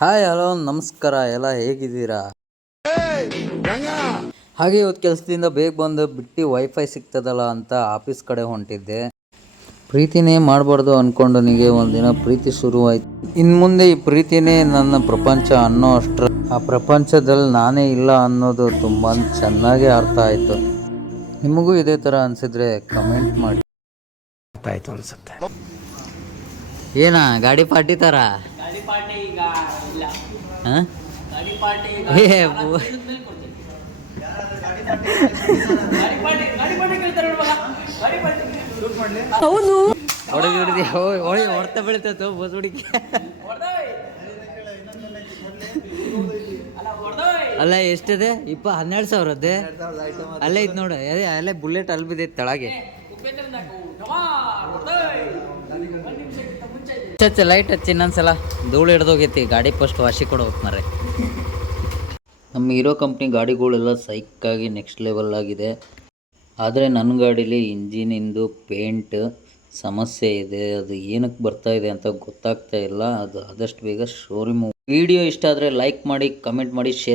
Hi hello ನಮಸ್ಕಾರ, ಎಲ್ಲ ಹೇಗಿದ್ದೀರಾ? ಹಾಗೆ ಇವತ್ತು ಕೆಲಸದಿಂದ ಬೇಗ ಬಂದು ಬಿಟ್ಟು ವೈಫೈ ಸಿಗ್ತದಲ್ಲ ಅಂತ ಆಫೀಸ್ ಕಡೆ ಹೊಂಟಿದ್ದೆ. ಪ್ರೀತಿನೇ ಮಾಡಬಾರ್ದು ಅಂದ್ಕೊಂಡನಿಗೆ ಒಂದಿನ ಪ್ರೀತಿ ಶುರುವಾಯಿತು. ಇನ್ನು ಮುಂದೆ ಈ ಪ್ರೀತಿನೇ ನನ್ನ ಪ್ರಪಂಚ ಅನ್ನೋ ಅಷ್ಟರ ಆ ಪ್ರಪಂಚದಲ್ಲಿ ನಾನೇ ಇಲ್ಲ ಅನ್ನೋದು ತುಂಬ ಚೆನ್ನಾಗಿ ಅರ್ಥ ಆಯಿತು. ನಿಮಗೂ ಇದೇ ಥರ ಅನಿಸಿದ್ರೆ ಕಮೆಂಟ್ ಮಾಡಿ. ಆಯ್ತು ಅನ್ಸುತ್ತೆ. ಏನ ಗಾಡಿ ಪಾರ್ಟಿ ಥರ ಹೌದು ಹೊಡ್ತಾ ಬೀಳ್ತೈತೆ ಬಸ್ ಹುಡುಗಿ. ಅಲ್ಲ ಎಷ್ಟಿದೆ? 12,000 ಅಲ್ಲೇ ಇದು ನೋಡು, ಅಲ್ಲೇ ಬುಲೆಟ್ ಅಲ್ಲಿ ಬಿದ್ದೈತೆ ತೆಳಗೆ. ಲೈಟ್ ಹಚ್ಚಿ ಇನ್ನೊಂದ್ಸಲ ಧೂಳು ಹಿಡ್ದೋಗೈತಿ. ಗಾಡಿ ಫಸ್ಟ್ ವಾಶಿ ಕೊಡ್ಬೇಕು ಮರೆ. ನಮ್ಮ ಹೀರೋ ಕಂಪ್ನಿ ಗಾಡಿಗಳೆಲ್ಲ ಸೈಕಾಗಿ ನೆಕ್ಸ್ಟ್ ಲೆವೆಲ್ ಆಗಿದೆ. ಆದರೆ ನನ್ನ ಗಾಡೀಲಿ ಇಂಜಿನಿಂದು ಪೇಂಟ್ ಸಮಸ್ಯೆ ಇದೆ. ಅದು ಏನಕ್ಕೆ ಬರ್ತಾ ಇದೆ ಅಂತ ಗೊತ್ತಾಗ್ತಾ ಇಲ್ಲ. ಅದು ಆದಷ್ಟು ಬೇಗ ಶೋರೂಮ್. ವಿಡಿಯೋ ಇಷ್ಟ ಆದರೆ ಲೈಕ್ ಮಾಡಿ, ಕಮೆಂಟ್ ಮಾಡಿ, ಶೇರ್